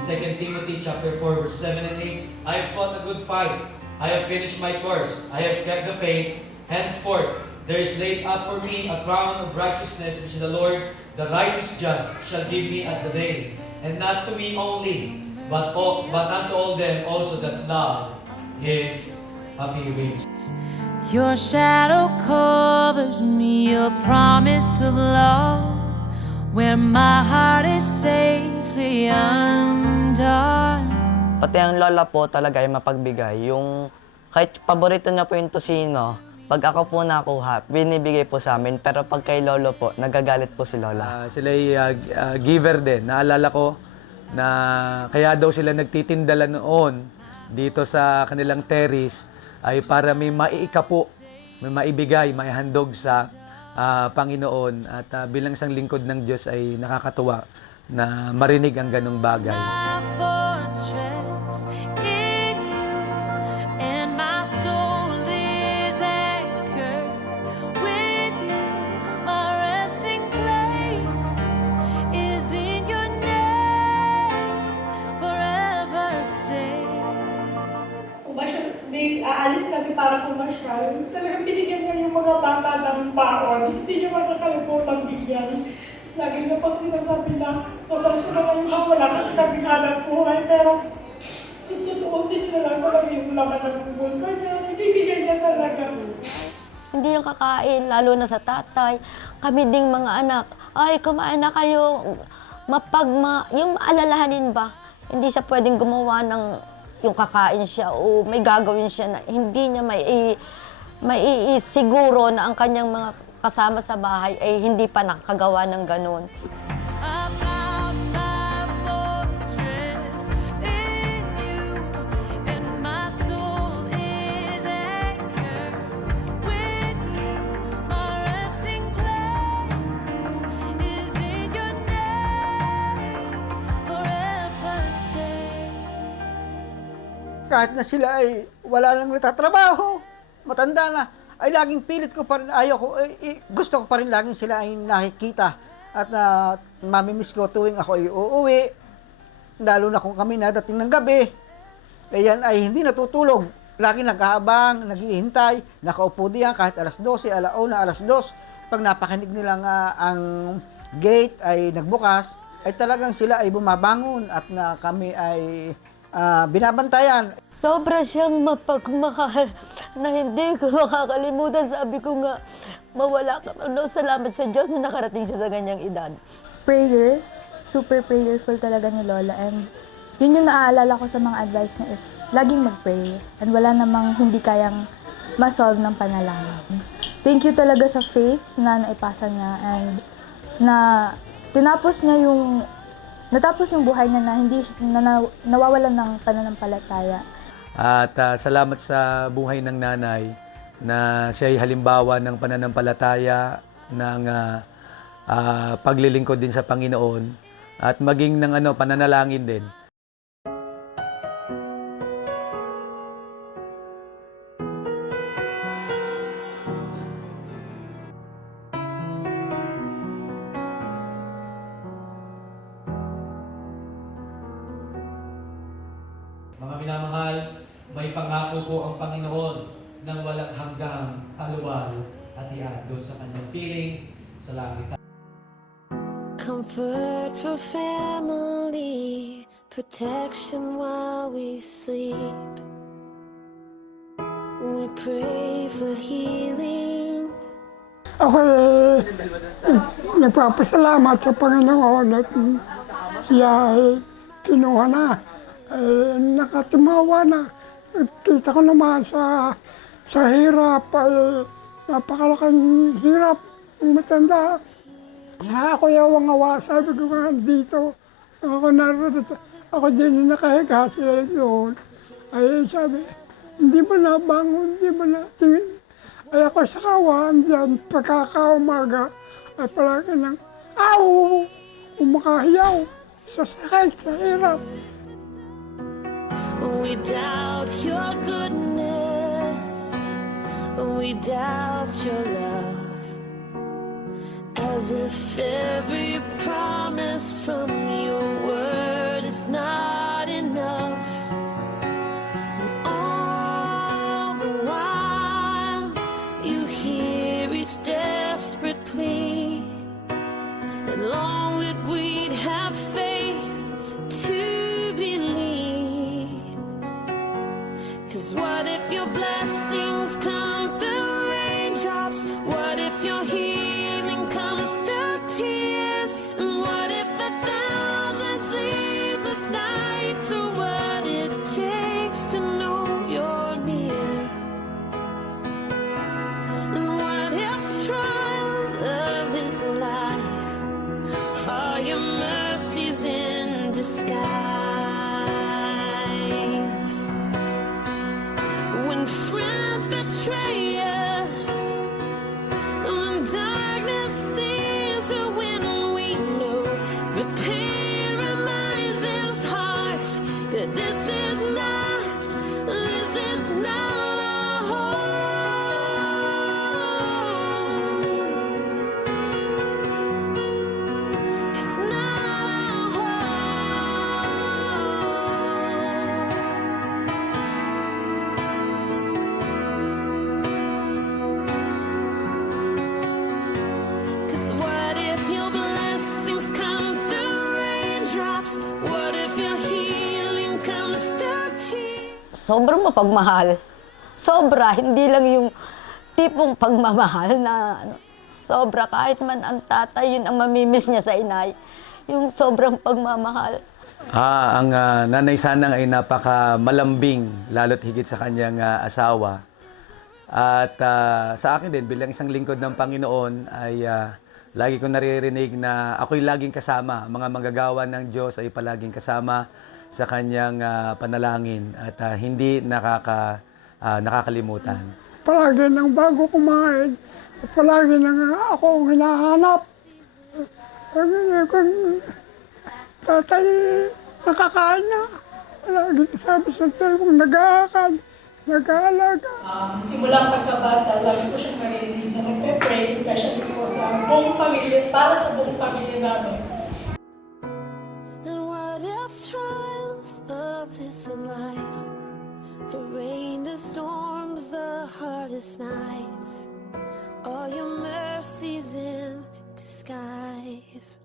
2 Timothy chapter 4, verse 7 and 8, I have fought a good fight. I have finished my course. I have kept the faith. Henceforth, there is laid up for me a crown of righteousness, which the Lord, the righteous judge, shall give me at the day. And not to me only, but unto all them also that love His appearing. Your shadow covers me, a promise of love, where my heart is safely undone. Pati ang lola po talaga ay mapagbigay. Yung kahit paborito niya po yung tosino, pag ako po nakuha, binibigay po sa amin. Pero pag kay lolo po, nagagalit po si lola. Sila ay giver din. Naalala ko na kaya daw sila nagtitindala noon dito sa kanilang terrace ay para may maiikapo, may maibigay, maihandog sa Panginoon. At bilang isang lingkod ng Diyos ay nakakatuwa na marinig ang ganong bagay. My fortress in you, and my soul is anchored with you. My resting place is in your name, forever safe. May aalis kami para pumasyal. Talagang binigyan niya yung mga bata ng baon. Hindi niya makakalimutan bigyan. Lagi na pag sinasabi na, pasensya na lang wala kasi kami hanap buhay. Pero, tutuusin niya lang kung yung laman ng bulsa niya. Ibibigyan niya talaga. Hindi yung kakain, lalo na sa tatay. Kami ding mga anak, ay kumain na kayo. Yung maalalahanin ba? Hindi siya pwedeng gumawa ng yung kakain siya o may gagawin siya na hindi niya may siguro na ang kanyang mga kasama sa bahay ay hindi pa nakagawa ng ganun. I found my fortress in you, and my soul is anchored with you. My resting place is in your name, forever safe. Kahit na sila ay wala lang nagtatrabaho, matanda na, ay laging pilit ko pa rin, gusto ko pa rin laging sila ay nakikita at mamimiss ko tuwing ako ay uuwi, lalo na kung kami nadating ng gabi, yan ay hindi natutulog, lagi nag-aabang, naghihintay, nakaupo diyan kahit alas 12, alauna, alas 2, pag napakinig nilang ang gate ay nagbukas, ay talagang sila ay bumabangon at na kami ay binabantayan. Sobra siyang mapagmahal na hindi ko makakalimutan. Sabi ko nga, mawala ka. Salamat sa Diyos na nakarating siya sa ganyang edad. Prayer, super prayerful talaga ni Lola, and yun yung naaalala ko sa mga advice niya is laging mag-pray, and wala namang hindi kayang ma-solve ng panalangin. Thank you talaga sa faith na naipasa niya, and na natapos yung buhay niya na hindi nawawalan ng pananampalataya. At salamat sa buhay ng nanay na siya ay halimbawa ng pananampalataya, ng paglilingkod din sa Panginoon at maging ng pananalangin din. Mga minamahal, may pangako po ang Panginoon ng walang hanggang aluwal at iyan doon sa kanyang piling sa langit. Comfort for family, protection while we sleep. We pray for healing. Ako nagpapasalamat sa Panginoon at siya ay kinuha na. Nakatimawa na. Kita ko naman sa hirap, napakalaking hirap ng matanda. Ako yung awa, sabi ko nga dito, ako din nakahiga sila doon. Ay sabi, hindi mo na bangon, hindi mo na tingin. Ay ako sa kawan dyan, pagkakaumaga, ay palagi nang, umakahiyaw sa sakit, sa hirap. We doubt your goodness, we doubt your love, as if every promise from your word is it's not enough. And all the while, you hear each desperate plea, and long that we'd have faith to believe. 'Cause what if your blessings come through raindrops? What if your healing comes through tears? And what if the thousand sleepless nights are what it takes to know you're near? And what if trials of this life are your mercies in disguise? When friends betray us, when darkness seems to win, we know the pain reminds this heart that this is not our home. It's not our home. 'Cause what if your blessings come through raindrops? What if your healing comes through tears? Sobrang mapagmahal. Sobra, hindi lang yung tipong pagmamahal na sobra. Kahit man ang tatay, yun ang mamimiss niya sa inay. Yung sobrang pagmamahal. Ang Nanay Sanang ay napaka malambing, lalo't higit sa kanyang asawa. At sa akin din, bilang isang lingkod ng Panginoon, ay lagi ko naririnig na ako'y laging kasama. Mga manggagawa ng Diyos ay palaging kasama sa kanyang panalangin at hindi nakakalimutan. Palagi nang bago kumain, palagi nang ako ang hinahanap. Kung tatay nakakain na, palagi sabi sa telefon, nag-aakad, nag-aalaga. Simulang pagkabata, lagi ko siyang narinig na nagpe-pray, especially po sa buong pamilya, para sa buong pamilya namin. And what if trials of this life, the rain, the storms, the hardest nights, all your mercies in disguise?